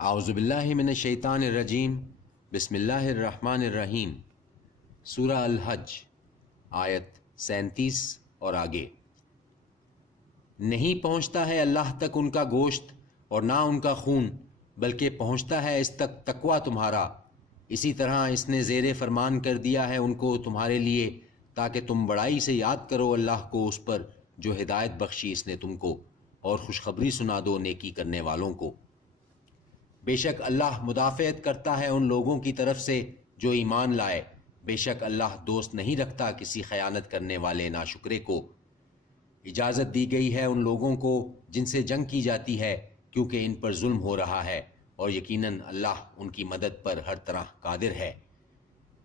اعوذ باللہ من الشیطان الرجیم بسم اللہ الرحمن الرحیم سورہ الحج آیت 37 اور آگے۔ نہیں پہنچتا ہے اللہ تک ان کا گوشت اور نہ ان کا خون، بلکہ پہنچتا ہے اس تک تقویٰ تمہارا۔ اسی طرح اس نے زیر فرمان کر دیا ہے ان کو تمہارے لیے، تاکہ تم بڑائی سے یاد کرو اللہ کو، اس پر جو ہدایت بخشی اس نے تم کو، اور خوشخبری سنا دو نیکی کرنے والوں کو۔ بے شک اللہ مدافعت کرتا ہے ان لوگوں کی طرف سے جو ایمان لائے، بے شک اللہ دوست نہیں رکھتا کسی خیانت کرنے والے ناشکرے کو۔ اجازت دی گئی ہے ان لوگوں کو جن سے جنگ کی جاتی ہے، کیونکہ ان پر ظلم ہو رہا ہے، اور یقیناً اللہ ان کی مدد پر ہر طرح قادر ہے۔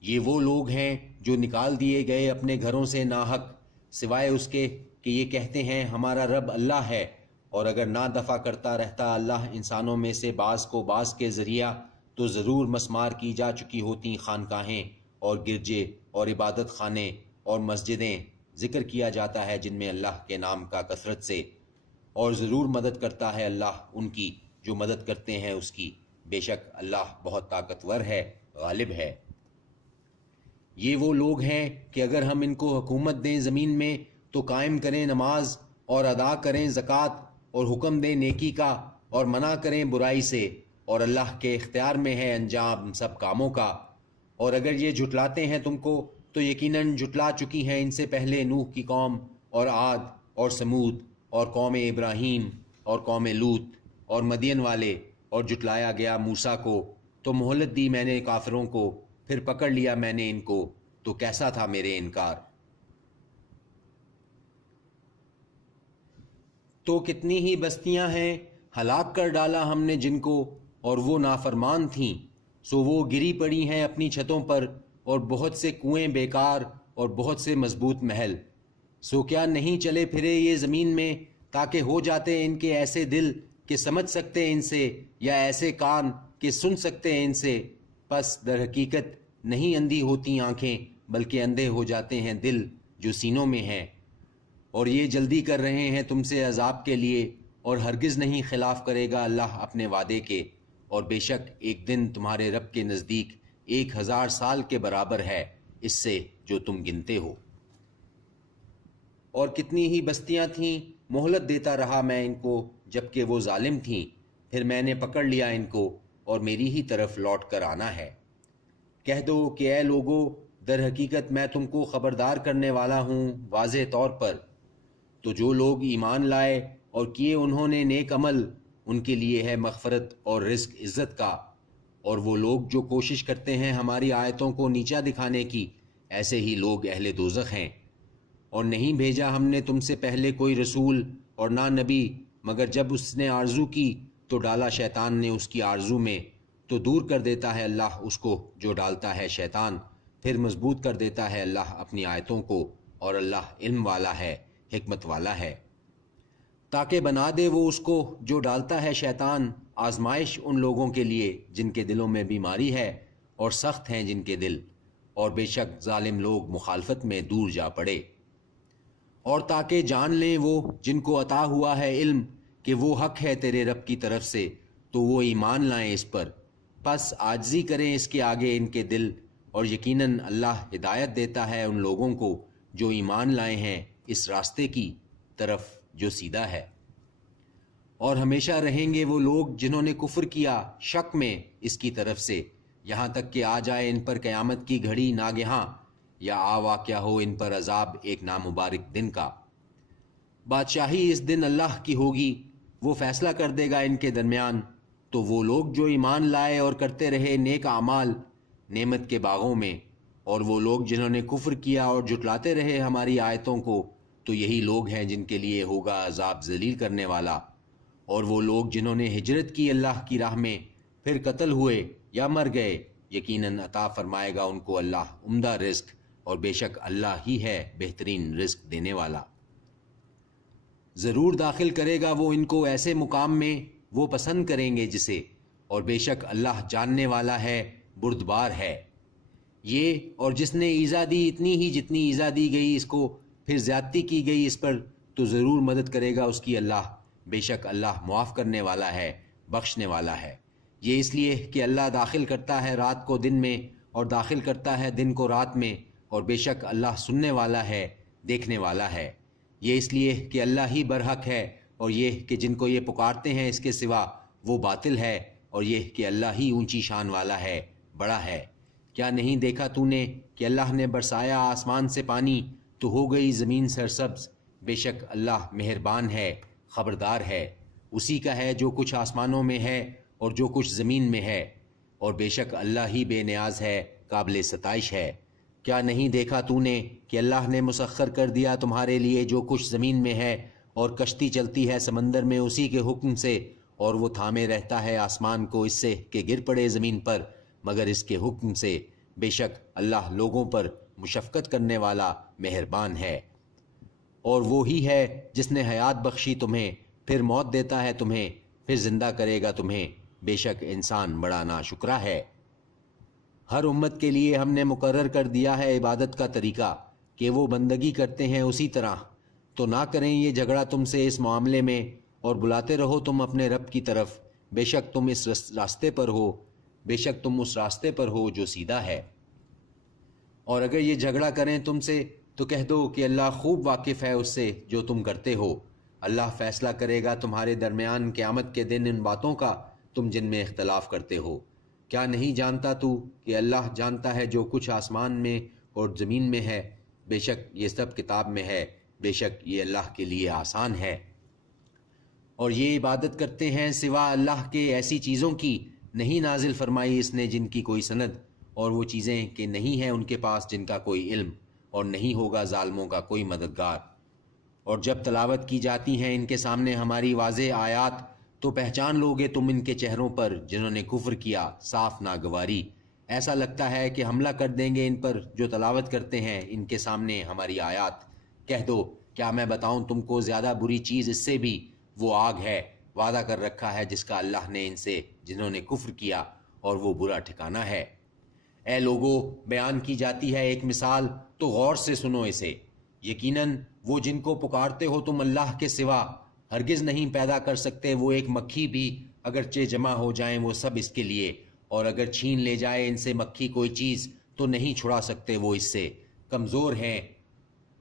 یہ وہ لوگ ہیں جو نکال دیے گئے اپنے گھروں سے ناحق، سوائے اس کے کہ یہ کہتے ہیں ہمارا رب اللہ ہے، اور اگر نہ دفع کرتا رہتا اللہ انسانوں میں سے بعض کو بعض کے ذریعہ، تو ضرور مسمار کی جا چکی ہوتی خانقاہیں اور گرجے اور عبادت خانے اور مسجدیں، ذکر کیا جاتا ہے جن میں اللہ کے نام کا کثرت سے، اور ضرور مدد کرتا ہے اللہ ان کی جو مدد کرتے ہیں اس کی، بے شک اللہ بہت طاقتور ہے، غالب ہے۔ یہ وہ لوگ ہیں کہ اگر ہم ان کو حکومت دیں زمین میں تو قائم کریں نماز اور ادا کریں زکوٰۃ، اور حکم دیں نیکی کا اور منع کریں برائی سے، اور اللہ کے اختیار میں ہے انجام سب کاموں کا۔ اور اگر یہ جھٹلاتے ہیں تم کو تو یقیناً جھٹلا چکی ہیں ان سے پہلے نوح کی قوم اور عاد اور سمود اور قوم ابراہیم اور قوم لوط اور مدین والے، اور جھٹلایا گیا موسیٰ کو تو مہلت دی میں نے کافروں کو، پھر پکڑ لیا میں نے ان کو، تو کیسا تھا میرے انکار۔ تو کتنی ہی بستیاں ہیں ہلاک کر ڈالا ہم نے جن کو، اور وہ نافرمان تھیں، سو وہ گری پڑی ہیں اپنی چھتوں پر، اور بہت سے کنویں بیکار اور بہت سے مضبوط محل۔ سو کیا نہیں چلے پھرے یہ زمین میں، تاکہ ہو جاتے ان کے ایسے دل کہ سمجھ سکتے ان سے، یا ایسے کان کہ سن سکتے ان سے۔ پس در حقیقت نہیں اندھی ہوتی آنکھیں، بلکہ اندھے ہو جاتے ہیں دل جو سینوں میں ہیں۔ اور یہ جلدی کر رہے ہیں تم سے عذاب کے لیے، اور ہرگز نہیں خلاف کرے گا اللہ اپنے وعدے کے، اور بے شک ایک دن تمہارے رب کے نزدیک 1000 سال کے برابر ہے اس سے جو تم گنتے ہو۔ اور کتنی ہی بستیاں تھیں مہلت دیتا رہا میں ان کو جبکہ وہ ظالم تھیں، پھر میں نے پکڑ لیا ان کو، اور میری ہی طرف لوٹ کر آنا ہے۔ کہہ دو کہ اے لوگو، در حقیقت میں تم کو خبردار کرنے والا ہوں واضح طور پر۔ تو جو لوگ ایمان لائے اور کیے انہوں نے نیک عمل، ان کے لیے ہے مغفرت اور رزق عزت کا۔ اور وہ لوگ جو کوشش کرتے ہیں ہماری آیتوں کو نیچا دکھانے کی، ایسے ہی لوگ اہل دوزخ ہیں۔ اور نہیں بھیجا ہم نے تم سے پہلے کوئی رسول اور نہ نبی، مگر جب اس نے آرزو کی تو ڈالا شیطان نے اس کی آرزو میں، تو دور کر دیتا ہے اللہ اس کو جو ڈالتا ہے شیطان، پھر مضبوط کر دیتا ہے اللہ اپنی آیتوں کو، اور اللہ علم والا ہے، حکمت والا ہے۔ تاکہ بنا دے وہ اس کو جو ڈالتا ہے شیطان آزمائش ان لوگوں کے لیے جن کے دلوں میں بیماری ہے اور سخت ہیں جن کے دل، اور بے شک ظالم لوگ مخالفت میں دور جا پڑے۔ اور تاکہ جان لیں وہ جن کو عطا ہوا ہے علم کہ وہ حق ہے تیرے رب کی طرف سے، تو وہ ایمان لائیں اس پر، پس عاجزی کریں اس کے آگے ان کے دل، اور یقیناً اللہ ہدایت دیتا ہے ان لوگوں کو جو ایمان لائے ہیں اس راستے کی طرف جو سیدھا ہے۔ اور ہمیشہ رہیں گے وہ لوگ جنہوں نے کفر کیا شک میں اس کی طرف سے، یہاں تک کہ آ جائے ان پر قیامت کی گھڑی ناگہاں، یا آ واقع ہو ان پر عذاب ایک نامبارک دن کا۔ بادشاہی اس دن اللہ کی ہوگی، وہ فیصلہ کر دے گا ان کے درمیان۔ تو وہ لوگ جو ایمان لائے اور کرتے رہے نیک اعمال نعمت کے باغوں میں، اور وہ لوگ جنہوں نے کفر کیا اور جھٹلاتے رہے ہماری آیتوں کو، تو یہی لوگ ہیں جن کے لیے ہوگا عذاب ذلیل کرنے والا۔ اور وہ لوگ جنہوں نے ہجرت کی اللہ کی راہ میں، پھر قتل ہوئے یا مر گئے، یقیناً عطا فرمائے گا ان کو اللہ عمدہ رزق، اور بے شک اللہ ہی ہے بہترین رزق دینے والا۔ ضرور داخل کرے گا وہ ان کو ایسے مقام میں وہ پسند کریں گے جسے، اور بے شک اللہ جاننے والا ہے، بردبار ہے۔ یہ اور جس نے ایذا دی اتنی ہی جتنی ایذا دی گئی اس کو، پھر زیادتی کی گئی اس پر، تو ضرور مدد کرے گا اس کی اللہ، بے شک اللہ معاف کرنے والا ہے، بخشنے والا ہے۔ یہ اس لیے کہ اللہ داخل کرتا ہے رات کو دن میں اور داخل کرتا ہے دن کو رات میں، اور بے شک اللہ سننے والا ہے، دیکھنے والا ہے۔ یہ اس لیے کہ اللہ ہی برحق ہے، اور یہ کہ جن کو یہ پکارتے ہیں اس کے سوا وہ باطل ہے، اور یہ کہ اللہ ہی اونچی شان والا ہے، بڑا ہے۔ کیا نہیں دیکھا تو نے کہ اللہ نے برسایا آسمان سے پانی تو ہو گئی زمین سرسبز؟ بے شک اللہ مہربان ہے، خبردار ہے۔ اسی کا ہے جو کچھ آسمانوں میں ہے اور جو کچھ زمین میں ہے، اور بے شک اللہ ہی بے نیاز ہے، قابل ستائش ہے۔ کیا نہیں دیکھا تو نے کہ اللہ نے مسخر کر دیا تمہارے لیے جو کچھ زمین میں ہے، اور کشتی چلتی ہے سمندر میں اسی کے حکم سے، اور وہ تھامے رہتا ہے آسمان کو اس سے کہ گر پڑے زمین پر، مگر اس کے حکم سے۔ بے شک اللہ لوگوں پر مشفقت کرنے والا مہربان ہے۔ اور وہی ہے جس نے حیات بخشی تمہیں، پھر موت دیتا ہے تمہیں، پھر زندہ کرے گا تمہیں۔ بے شک انسان بڑا ناشکرا ہے۔ ہر امت کے لیے ہم نے مقرر کر دیا ہے عبادت کا طریقہ کہ وہ بندگی کرتے ہیں اسی طرح، تو نہ کریں یہ جھگڑا تم سے اس معاملے میں، اور بلاتے رہو تم اپنے رب کی طرف، بے شک تم اس راستے پر ہو، بے شک تم اس راستے پر ہو جو سیدھا ہے۔ اور اگر یہ جھگڑا کریں تم سے تو کہہ دو کہ اللہ خوب واقف ہے اس سے جو تم کرتے ہو۔ اللہ فیصلہ کرے گا تمہارے درمیان قیامت کے دن ان باتوں کا تم جن میں اختلاف کرتے ہو۔ کیا نہیں جانتا تو کہ اللہ جانتا ہے جو کچھ آسمان میں اور زمین میں ہے؟ بے شک یہ سب کتاب میں ہے، بے شک یہ اللہ کے لیے آسان ہے۔ اور یہ عبادت کرتے ہیں سوا اللہ کے ایسی چیزوں کی نہیں نازل فرمائی اس نے جن کی کوئی سند، اور وہ چیزیں کہ نہیں ہیں ان کے پاس جن کا کوئی علم، اور نہیں ہوگا ظالموں کا کوئی مددگار۔ اور جب تلاوت کی جاتی ہیں ان کے سامنے ہماری واضح آیات تو پہچان لوگے تم ان کے چہروں پر جنہوں نے کفر کیا صاف ناگواری۔ ایسا لگتا ہے کہ حملہ کر دیں گے ان پر جو تلاوت کرتے ہیں ان کے سامنے ہماری آیات۔ کہہ دو کیا میں بتاؤں تم کو زیادہ بری چیز اس سے بھی؟ وہ آگ ہے، وعدہ کر رکھا ہے جس کا اللہ نے ان سے جنہوں نے کفر کیا، اور وہ برا ٹھکانہ ہے۔ اے لوگو، بیان کی جاتی ہے ایک مثال تو غور سے سنو اسے۔ یقیناً وہ جن کو پکارتے ہو تم اللہ کے سوا ہرگز نہیں پیدا کر سکتے وہ ایک مکھی بھی، اگرچہ جمع ہو جائیں وہ سب اس کے لیے، اور اگر چھین لے جائے ان سے مکھی کوئی چیز تو نہیں چھڑا سکتے وہ اس سے۔ کمزور ہیں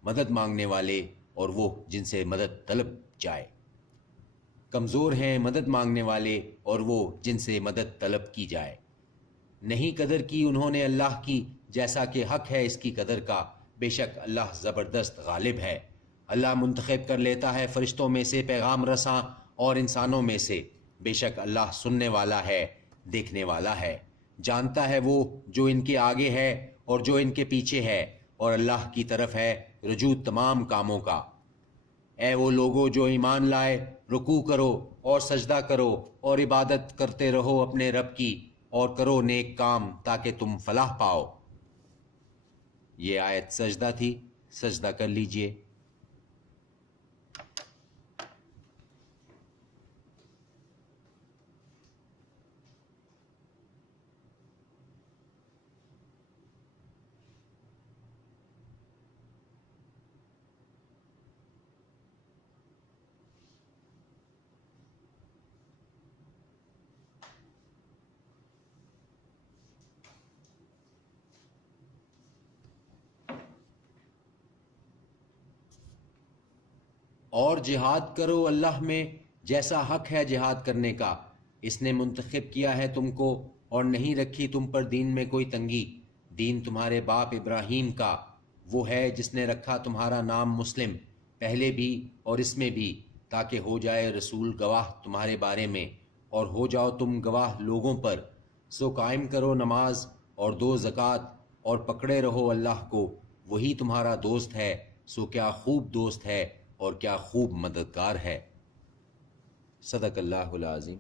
مدد مانگنے والے اور وہ جن سے مدد طلب جائے، کمزور ہیں مدد مانگنے والے اور وہ جن سے مدد طلب کی جائے۔ نہیں قدر کی انہوں نے اللہ کی جیسا کہ حق ہے اس کی قدر کا، بے شک اللہ زبردست غالب ہے۔ اللہ منتخب کر لیتا ہے فرشتوں میں سے پیغام رساں اور انسانوں میں سے، بے شک اللہ سننے والا ہے، دیکھنے والا ہے۔ جانتا ہے وہ جو ان کے آگے ہے اور جو ان کے پیچھے ہے، اور اللہ کی طرف ہے رجوع تمام کاموں کا۔ اے وہ لوگو جو ایمان لائے، رکوع کرو اور سجدہ کرو اور عبادت کرتے رہو اپنے رب کی، اور کرو نیک کام تاکہ تم فلاح پاؤ۔ یہ آیت سجدہ تھی، سجدہ کر لیجئے۔ اور جہاد کرو اللہ میں جیسا حق ہے جہاد کرنے کا، اس نے منتخب کیا ہے تم کو، اور نہیں رکھی تم پر دین میں کوئی تنگی۔ دین تمہارے باپ ابراہیم کا، وہ ہے جس نے رکھا تمہارا نام مسلم، پہلے بھی اور اس میں بھی، تاکہ ہو جائے رسول گواہ تمہارے بارے میں، اور ہو جاؤ تم گواہ لوگوں پر۔ سو قائم کرو نماز اور دو زکوٰۃ، اور پکڑے رہو اللہ کو، وہی تمہارا دوست ہے۔ سو کیا خوب دوست ہے اور کیا خوب مددگار ہے۔ صدق اللہ العظیم۔